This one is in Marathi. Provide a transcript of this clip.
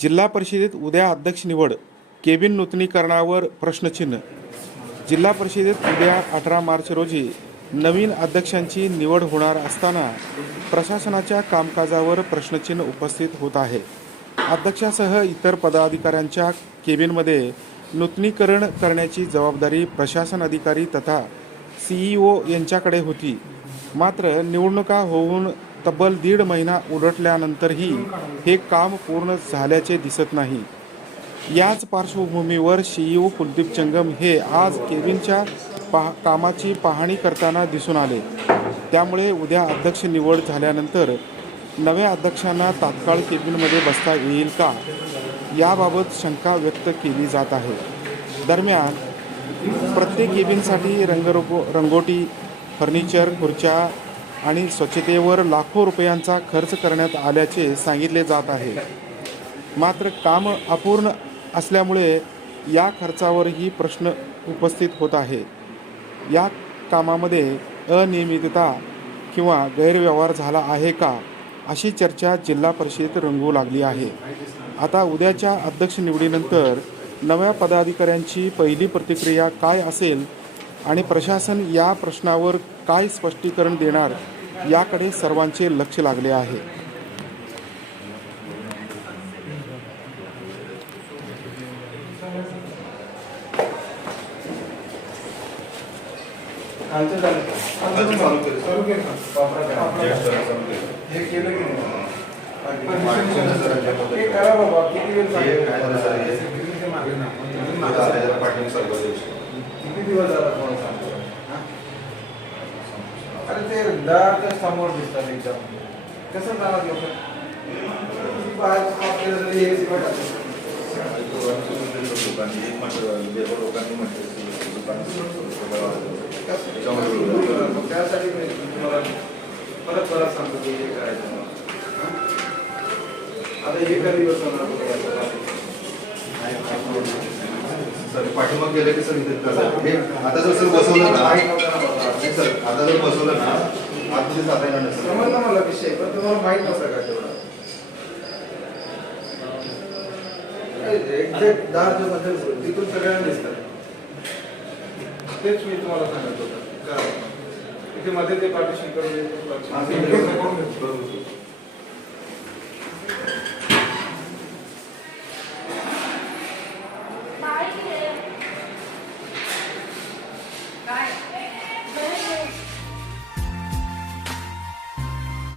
जिल्हा परिषदेत उद्या अध्यक्ष निवड, केबिन नूतनीकरणावर प्रश्नचिन्ह. जिल्हा परिषदेत उद्या 18 मार्च रोजी नवीन अध्यक्षांची निवड होणार असताना प्रशासनाच्या कामकाजावर प्रश्नचिन्ह उपस्थित होत आहे. अध्यक्षासह इतर पदाधिकाऱ्यांच्या केबिनमध्ये नूतनीकरण करण्याची जबाबदारी प्रशासन अधिकारी तथा CEO यांच्याकडे होती. मात्र निवडणुका होऊन तब्बल 1.5 महिना उलटल्यानंतरही हे काम पूर्ण झाल्याचे दिसत नाही. याच पार्श्वभूमीवर CEO कुलदीप चंगम हे आज केबिनच्या कामाची पाहणी करताना दिसून आले. त्यामुळे उद्या अध्यक्ष निवड झाल्यानंतर नव्या अध्यक्षांना तात्काळ केबिनमध्ये बसता येईल का, याबाबत शंका व्यक्त केली जात आहे. दरम्यान प्रत्येक केबिनसाठी रंगोटी, फर्निचर, खुर्च्या आणि स्वच्छतेवर लाखो रुपयांचा खर्च करण्यात आल्याचे सांगितले जात आहे. मात्र काम अपूर्ण असल्यामुळे या खर्चावरही प्रश्न उपस्थित होत आहे. या कामामध्ये अनियमितता किंवा गैरव्यवहार झाला आहे का, अशी चर्चा जिल्हा परिषदेत रंगू लागली आहे. आता उद्याच्या अध्यक्ष निवडीनंतर नव्या पदाधिकाऱ्यांची पहिली प्रतिक्रिया काय असेल आणि प्रशासन या प्रश्नावर काय स्पष्टीकरण देणार, याकडे सर्वांचे लक्ष लागले आहे. अरे ते दाराच्या समोर दिसतात एकदम कसं जाणार लोक त्यासाठी तुम्हाला परत सांगतो की हे करायचं. आता हे कधी बसवणार पाठीमाग गेले की सर आता जर सर बसवलं ना, सर आता जर बसवलं ना आतमध्ये जाता येणार नाही. समजलं मला विषय, पण तुम्हाला माहित नसतं का तेवढा एक्झॅक्ट दार जो बद्दल तिथून सगळ्यांना दिसतात. तेच मी तुम्हाला सांगत होतो. इथे मध्ये ते पार्टिशन करून